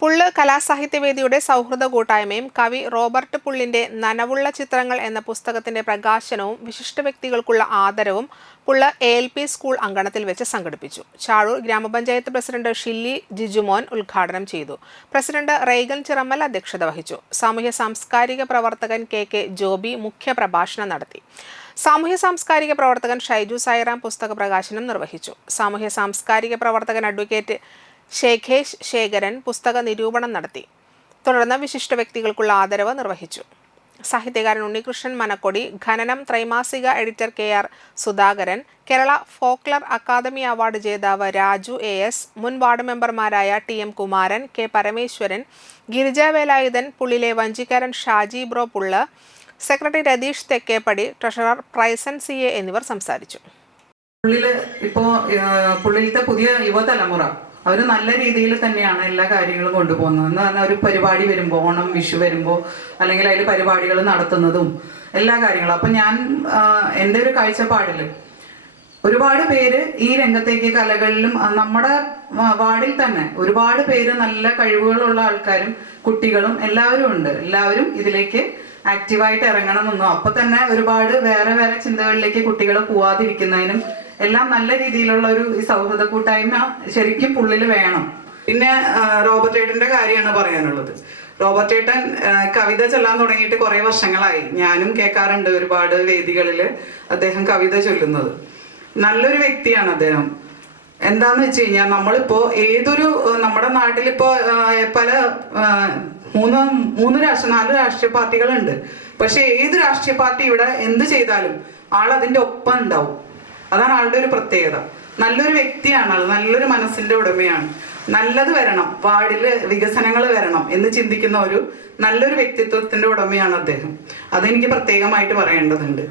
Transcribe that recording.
പുള്ള് കലാസാഹിത്യവേദിയുടെ സൗഹൃദ കൂട്ടായ്മയും കവി റോബർട്ട് പുള്ളിന്റെ നനവുള്ള ചിത്രങ്ങൾ എന്ന പുസ്തകത്തിന്റെ പ്രകാശനവും വിശിഷ്ട വ്യക്തികൾക്കുള്ള ആദരവും പുള്ള് ALP സ്കൂൾ അങ്കണത്തിൽ വെച്ച് സംഘടിപ്പിച്ചു. ചാഴൂർ ഗ്രാമപഞ്ചായത്ത് പ്രസിഡന്റ് ഷില്ലി ജിജുമോൻ ഉദ്ഘാടനം ചെയ്തു. പ്രസിഡന്റ് റൈഗൻ ചിറമ്മൽ അധ്യക്ഷത വഹിച്ചു. സാമൂഹ്യ സാംസ്കാരിക പ്രവർത്തകൻ KK ജോബി മുഖ്യപ്രഭാഷണം നടത്തി. സാമൂഹ്യ സാംസ്കാരിക പ്രവർത്തകൻ ഷൈജു സായിറാം പുസ്തക പ്രകാശനം നിർവഹിച്ചു. സാമൂഹ്യ സാംസ്കാരിക പ്രവർത്തകൻ അഡ്വക്കേറ്റ് ശേഖേഷ് ശേഖരൻ പുസ്തക നിരൂപണം നടത്തി. തുടർന്ന് വിശിഷ്ട വ്യക്തികൾക്കുള്ള ആദരവ് നിർവഹിച്ചു. സാഹിത്യകാരൻ ഉണ്ണികൃഷ്ണൻ മനക്കൊടി, ഖനനം ത്രൈമാസിക editor KR Sudhakaran, Kerala folklore academy award ജേതാവ് രാജു AS, മുൻ വാർഡ് മെമ്പർമാരായ TM കുമാരൻ, K പരമേശ്വരൻ, ഗിരിജ വേലായുധൻ, പുള്ളിലെ വഞ്ചിക്കാരൻ Shaji bro Pullu, secretary Ratheesh Thekkepadi, treasurer Praisan CA എന്നിവർ സംസാരിച്ചു. പുള്ളിലത്തെ പുതിയ യുവതലമുറ അവർ നല്ല രീതിയിൽ തന്നെയാണ് എല്ലാ കാര്യങ്ങളും കൊണ്ടുപോകുന്നത്. എന്ന് പറഞ്ഞാൽ ഒരു പരിപാടി വരുമ്പോൾ, ഓണം വിഷു വരുമ്പോൾ അല്ലെങ്കിൽ അതിൽ പരിപാടികൾ നടത്തുന്നതും എല്ലാ കാര്യങ്ങളും. അപ്പം ഞാൻ എൻ്റെ ഒരു കാഴ്ചപ്പാടിൽ ഒരുപാട് പേര് ഈ രംഗത്തേക്ക് കലകളിലും നമ്മുടെ വാർഡിൽ തന്നെ ഒരുപാട് പേര് നല്ല കഴിവുകളുള്ള ആൾക്കാരും കുട്ടികളും എല്ലാവരും ഉണ്ട്. എല്ലാവരും ഇതിലേക്ക് ആക്റ്റീവായിട്ട് ഇറങ്ങണമെന്നും അപ്പൊ തന്നെ ഒരുപാട് വേറെ വേറെ ചിന്തകളിലേക്ക് കുട്ടികൾ പോവാതിരിക്കുന്നതിനും എല്ലാം നല്ല രീതിയിലുള്ള ഒരു സൗഹൃദ കൂട്ടായ്മ ശരിക്കും പുള്ളിൽ വേണം. പിന്നെ റോബർട്ട് ഏട്ടന്റെ കാര്യമാണ് പറയാനുള്ളത്. റോബർട്ട് ഏട്ടൻ കവിത ചൊല്ലാൻ തുടങ്ങിയിട്ട് കുറെ വർഷങ്ങളായി. ഞാനും കേൾക്കാറുണ്ട് ഒരുപാട് വേദികളിൽ അദ്ദേഹം കവിത ചൊല്ലുന്നത്. നല്ലൊരു വ്യക്തിയാണ് അദ്ദേഹം. എന്താന്ന് വെച്ച് കഴിഞ്ഞാൽ നമ്മളിപ്പോ നമ്മുടെ നാട്ടിലിപ്പോ പല നാല് രാഷ്ട്രീയ പാർട്ടികളുണ്ട്. പക്ഷെ ഏത് രാഷ്ട്രീയ പാർട്ടി ഇവിടെ എന്ത് ചെയ്താലും ആൾ അതിന്റെ ഒപ്പം ഉണ്ടാവും. അതാണ് ആളുടെ ഒരു പ്രത്യേകത. നല്ലൊരു വ്യക്തിയാണ് ആൾ, നല്ലൊരു മനസ്സിന്റെ ഉടമയാണ്. നല്ലത് വരണം, വാർഡില് വികസനങ്ങൾ വരണം എന്ന് ചിന്തിക്കുന്ന ഒരു നല്ലൊരു വ്യക്തിത്വത്തിന്റെ ഉടമയാണ് അദ്ദേഹം. അതെനിക്ക് പ്രത്യേകമായിട്ട് പറയേണ്ടതുണ്ട്.